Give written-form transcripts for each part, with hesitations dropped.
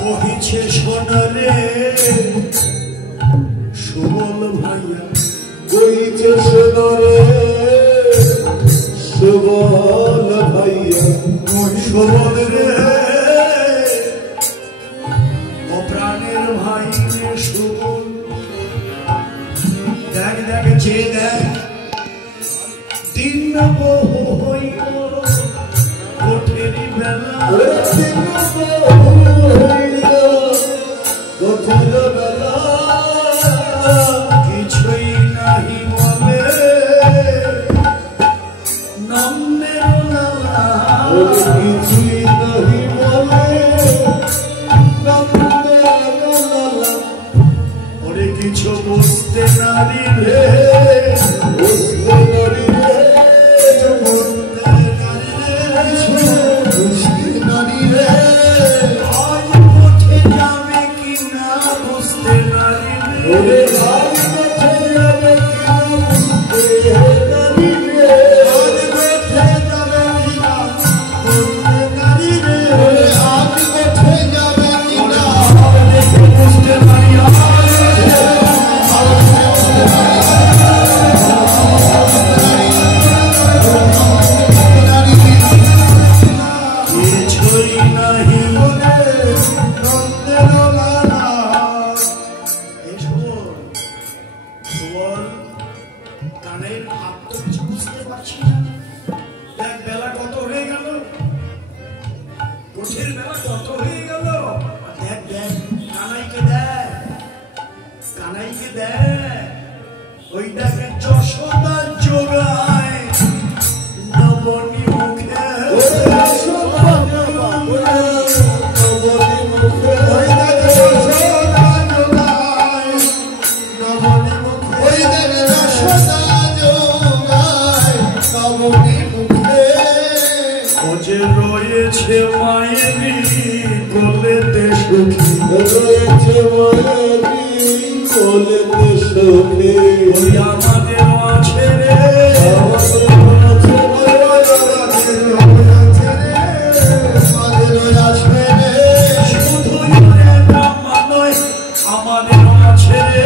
কহিছে সোনারে সুবল ভাইয়া, কহিছে সোনারে সুবল ভাইয়া, সুবল রে ও প্রাণের ভাই রে সুবল। দেখ দেখ যে দেখ দিন হইল কোঠেরি বেলা, কিছুই নাহি বলে নন্দের লালা, কিছুই নাহি বলে নন্দের লালা। ওরে কিছু বুঝতে নারী রে, বুঝতে নারী রে, বুঝতে নারী রে, বুঝতে নারী রে, আজ কোঠে যাবে কিনা বুঝতে নারী রে, আজ কোঠে যাবে কিনা বুঝতে নারী রে, আজ কোঠে যাবে কিনা বুঝতে নারী রে, আজ কোঠে যাবে কিনা বুঝতে নারী রে। কিছুই নাহি বলে নন্দের লালা। এই সুবল, সুবল, কানের ভাব তো কিছু বুঝতে পারছি না। দেখ বেলা কত হয়ে গেল, কোঠের বেলা কত হয়ে গেল। দেখ দেখ কানাইকে দেখ, কানাইকে দেখ, ওই দেখে যশোদা জোগায় নবনী মুখে, ওই দেখে যশোদা জোগায় নবনী মুখে, ওজে রয়েছে মায়েরি কোলেতে সুখী, রয়েছে মায়েরি কোলেতে সুখী, ওই আমাদের মাঝে রে, আমাদের মাঝে শুধুই রে ব্রহ্মা নয় আমাদের মাঝে রে,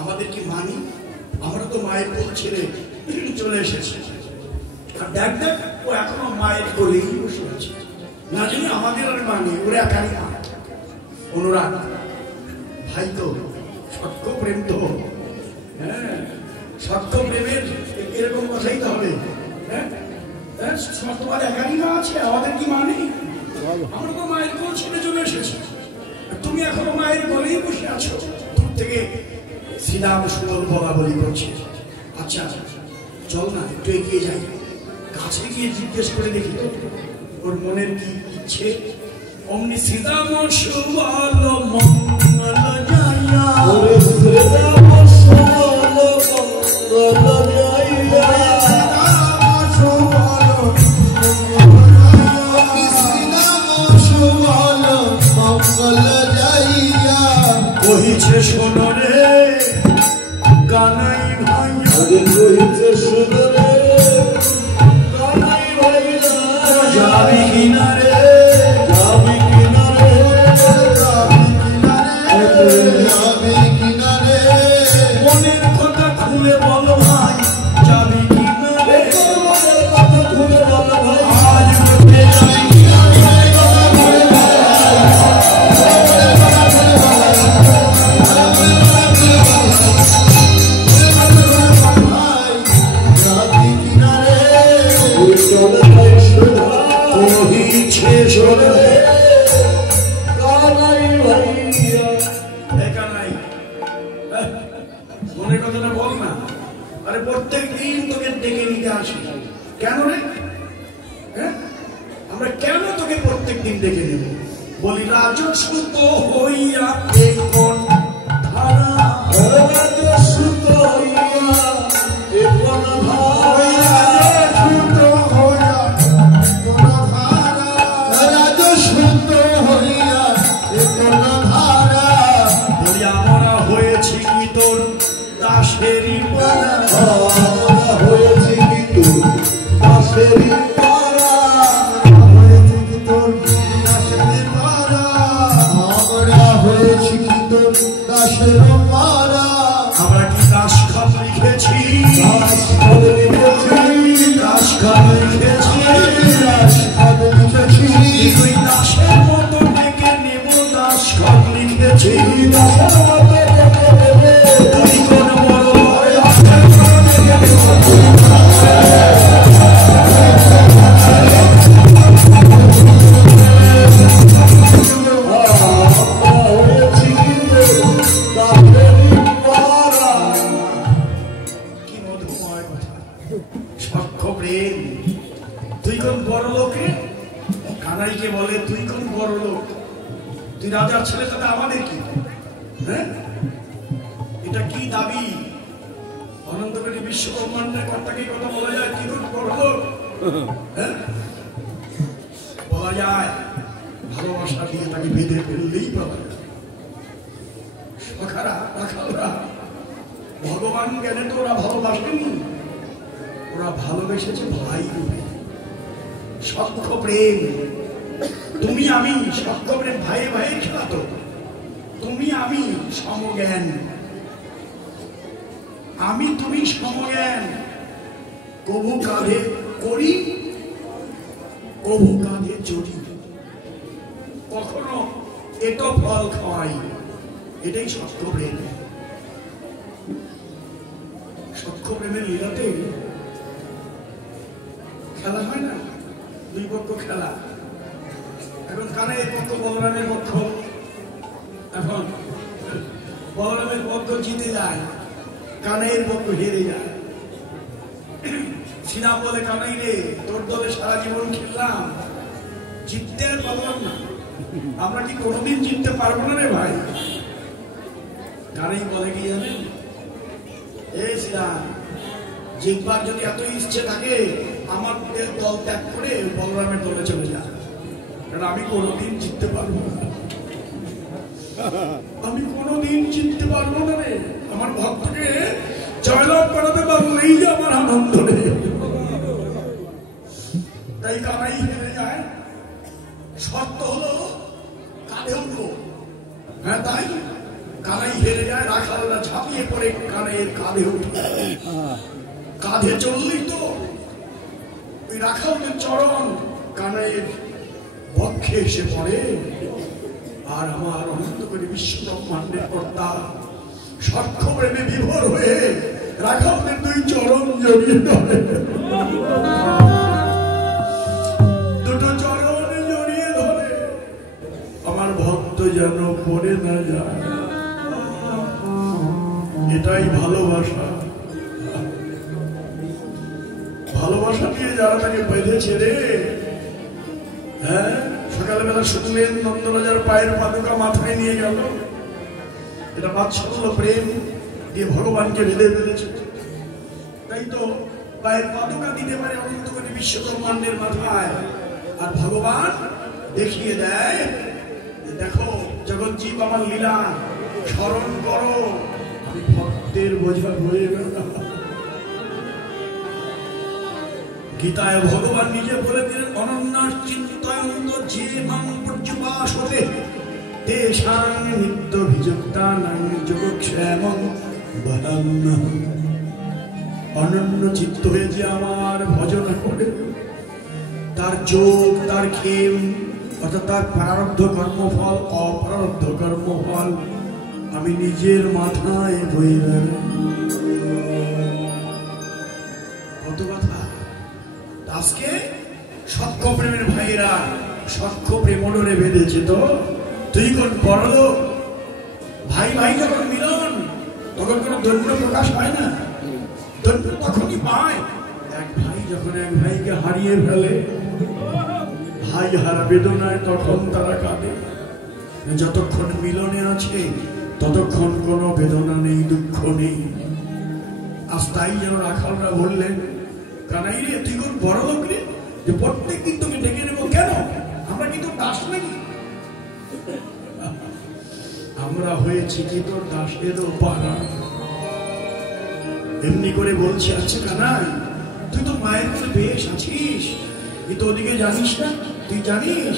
আমাদের কি মানি? আমরা তো মায়ের কোল ছেড়ে চলে এসেছি। আর দেখ দেখ ও এখনো মায়ের কোলেই বসে আছে, না জানি আমাদের আর মানি, ওরা একাই না। অনুরাগ ভাই তো সত্য প্রেম তো, হ্যাঁ সত্য প্রেমের এরকম কথাই তো হবে। হ্যাঁ তোমার একাই না আছে, আমাদের কি মানি? আমরা তো মায়ের কোল ছেড়ে চলে এসেছি, তুমি এখনো মায়ের কোলেই বসে আছো। দূর থেকে শ্রীরাম সুবল বলা বলি করছে। আচ্ছা চল না একটু এগিয়ে যাই, কাছে গিয়ে জিজ্ঞেস করে দেখি তো ওর মনের কি ইচ্ছে। অমনি শ্রীরাম সুবল মঙ্গল যাইয়া, কহিছে শোনো রে কানাই ভাই, কহিছে সুন্দরে কানাই ভাইয়া, যাবি কিনা রে, যাবি কিনারে, যাবি কিনারে, মনের কথা খুলে বলো ভাই, যাবি কিনা রে, মনের কথা খুলে বলো ভাই, আজ কোঠে যাবি কিনা রে, যাবি কিনারে, চলে ভাই সুধা, কহিছে শোনো রে কানাই ভাইয়া। দেখা নাই। মনের কথাটা বল না। আরে প্রত্যেক দিন তোকে ডেকে নিতে আসি কেন রে? হ্যাঁ আমরা কেন তোকে প্রত্যেক দিন ডেকে নেব? বলি রাজসূত হইয়া এই কোন ধারা, রাজসূত হইয়া দাসেরই পাড়া, আমরা হয়েছি কি তোর দাসেরই পাড়া, হয়েছি কি তোর দাসেরই পাড়া, আমরা হয়েছি কি তোর দাসের পাড়া। আমরা কি দাসখান লিখেছি, দাসখান লিখেছি, দাসখান লিখেছি, দাসখান লিখেছি, তুই দাসের মতো ডেকে নেব, দাসখান লিখেছি। দাসের মতো ডেকে নেবে, তুই কোন বড় কি মধুময় কথা, সাক্ষ্য প্রেম। তুই কোন বড় লোকে, কানাইকে বলে তুই কোন বড় লোক, তুই রাজার ছেলে, তাতে আমাদের কি? হ্যাঁ, এটা কি দাবি? অনন্তকারী বিশ্ব ব্রহ্মাণ্ডের কর্তাকে কথা বলা যায়, কি কোন বড় লোক? হ্যাঁ, বলা যায় ভালোবাসা দিয়ে তাকে বেঁধে ফেললেই পাওয়া যায়। সখারা রাখালরা ভগবান জ্ঞানে তো ওরা ভালোবাসেনি, ওরা ভালোবেসেছে ভাই রূপে। সাক্ষ্য প্রেম, তুমি আমি সাক্ষ্য প্রেম, ভাইয়ে ভাইয়ে খেলা তো। তুমি আমি সমজ্ঞান, আমি তুমি সমজ্ঞান, কবু কাঁধে করি, কবু কাঁধে চড়ি, কখনো এটো ফল খাওয়াই। এটাই সাক্ষ্য প্রেম। সাক্ষ্য প্রেমের লীলাতে খেলা হয় না, দুই পক্ষ খেলা। এখন কানাইয়ের পক্ষ, বলরামের পক্ষ। এখন বলরামের পক্ষ জিতে যায়, কানাইয়ের পক্ষ হেরে যায়। শ্রীরাম বলে, কানাই রে, তোর দলে সারা জীবন খেললাম, জিততে আর পারলাম না, আমরা কি কোনোদিন জিততে পারবো না রে ভাই? কানাই বলে কি জানেন, এই শ্রীরাম, জিতবার যদি এত ইচ্ছে থাকে আমার দল ত্যাগ করে বলরামের দলে চলে যা, কারণ আমি কোনোদিন জিততে পারবো না, আমি কোনোদিন জিততে পারবো না রে। আমার ভক্তকে জয়লাভ করাতে পারলেই যে আমার আনন্দ রে। তাই কানাই হেরে যায়, শর্ত হলো কাঁধে উঠবো। হ্যাঁ, তাই কানাই হেরে যায়, রাখালরা ঝাঁপিয়ে পড়ে কানাইয়ের কাঁধে উঠে। কাঁধে চললেই তো ওই রাখালদের চরণ কানাইয়ের বক্ষে এসে পড়ে। আর আমার অনন্তকারী বিশ্ব ব্রহ্মাণ্ডের কর্তা সাক্ষ্য প্রেমে বিভোর হয়ে রাখালদের দুই চরণ জড়িয়ে ধরে, দুটো চরণ জড়িয়ে ধরে, আমার ভক্ত যেন পড়ে না যায়। এটাই ভালোবাসা। ভালোবাসা দিয়ে যারা তাকে বেঁধেছে রে। হ্যাঁ, সকালবেলা শুনলেন নন্দরাজার পায়ের পাদুকা মাথায় নিয়ে গেল, এটা বাৎসল্য প্রেম দিয়ে ভগবানকে বেঁধে ফেলেছে। তাই তো পায়ের পাদুকা দিতে পারে অনন্তকারী বিশ্ব ব্রহ্মাণ্ডের মাথায়, আর ভগবান দেখিয়ে দেয়, দেখো জগৎজীব আমার লীলা স্মরণ করো, আমি ভক্তের বোঝা হয়ে গেল। গীতায় ভগবান নিজে বলে দিলেন, অনন্যাস চিন্তয়ন্ত যে মাং পর্যুপাসতে তেষাং নিত্যভিযুক্তানাং যোগক্ষেমং বদাম্যহং। অনন্য চিত্ত হয়ে যে আমার ভজনা করে, তার যোগ, তার ক্ষেম, অর্থাৎ তার প্রারব্ধ কর্মফল, অপ্রারব্ধ কর্মফল আমি নিজের মাথায় বয়ে বেড়াই। কত কথা। আজকে সাক্ষ্য প্রেমের ভাইয়েরা সাক্ষ্য প্রেমরে বেঁধেছে। তো তুই কোন বড় লোক, ভাই ভাই যখন মিলন তখন কোন দৈন্য প্রকাশ পায় না, দৈন্য তখনই পায় এক ভাই যখন এক ভাইকে হারিয়ে ফেলে। ভাই হারা বেদনায় তখন তারা কাঁদে। যতক্ষণ মিলনে আছে ততক্ষণ কোনো বেদনা নেই, দুঃখ নেই। আজ তাই যেন রাখালরা বললেন, কানাই রে, তুই কোন বড় লোক রে, যে প্রত্যেক দিন তোকে ডেকে নেবো কেন? আমরা কি তোর দাস নাকি? আমরা হয়েছি কি তোর দাসেরও পাড়া। এমনি করে বলছে, আচ্ছা কানাই, তুই তো মায়ের কাছে বেশ আছিস, তুই তো ওদিকে জানিস না? তুই জানিস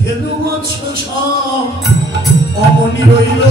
13 বছর সব অমনি রইল।